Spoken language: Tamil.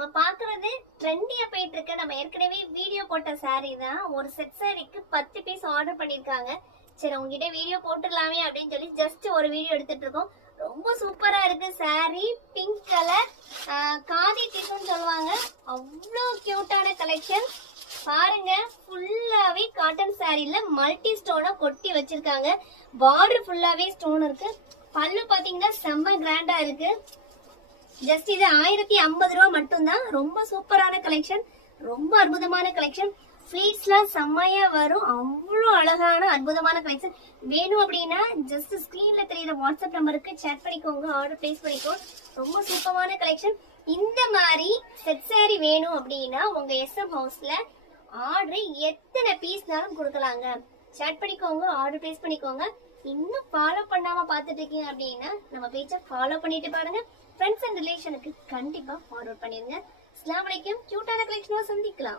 நம்ம பாக்குறது ட்ரெண்டியா போயிட்டு இருக்க நம்ம ஏற்கனவே வீடியோ போட்ட சாரீ தான். ஒரு செட் சாரிக்கு 10 பீஸ் ஆர்டர் பண்ணிருக்காங்க. சரி உங்ககிட்ட வீடியோ போட்டுடலாமே அப்படின்னு சொல்லி ஜஸ்ட் ஒரு வீடியோ எடுத்துட்டு இருக்கோம். ரொம்ப சூப்பரா இருக்கு சாரீ. பிங்க் கலர் காதி டிஷ்யூன்னு சொல்லுவாங்க. அவ்வளோ கியூட்டான கலெக்ஷன் பாருங்க. ஃபுல்லாவே காட்டன் சாரீல மல்டி ஸ்டோனை கொட்டி வச்சிருக்காங்க. பார்டர் ஃபுல்லாவே ஸ்டோன் இருக்கு. பல்லு பாத்தீங்கன்னா செம்ம கிராண்டா இருக்கு. ஜஸ்ட் இது 1050 ரூபா மட்டும்தான். ரொம்ப சூப்பரான கலெக்ஷன், ரொம்ப அற்புதமான கலெக்ஷன். ஃபிளீட்ஸ்லாம் செம்மையா வரும். அவ்வளோ அழகான அற்புதமான கலெக்ஷன். வேணும் அப்படின்னா ஜஸ்ட் ஸ்கிரீன்ல தெரியுற வாட்ஸ்அப் நம்பருக்கு சேட் பண்ணிக்கோங்க, ஆர்டர் பிளேஸ் பண்ணிக்கோங்க. ரொம்ப சூப்பரான கலெக்ஷன். இந்த மாதிரி செட் சாரி வேணும் அப்படின்னா உங்க எஸ்எம் ஹவுஸ்ல ஆர்டர் எத்தனை பீஸ்னாலும் கொடுக்கலாங்க. சேட் பண்ணிக்கோங்க, ஆர்டர் பிளேஸ் பண்ணிக்கோங்க. இன்னும் ஃபாலோ பண்ணாம பாத்துட்டு இருக்கீங்க அப்படின்னா நம்ம பேஜை ஃபாலோ பண்ணிட்டு பாருங்க. ஃப்ரெண்ட்ஸ் அண்ட் ரிலேஷனுக்கு கண்டிப்பா ஃபார்வர்ட் பண்ணிருங்க. அஸ்ஸலாமு அலைக்கும். கியூட்டான கலெக்ஷனா சந்திக்கலாம்.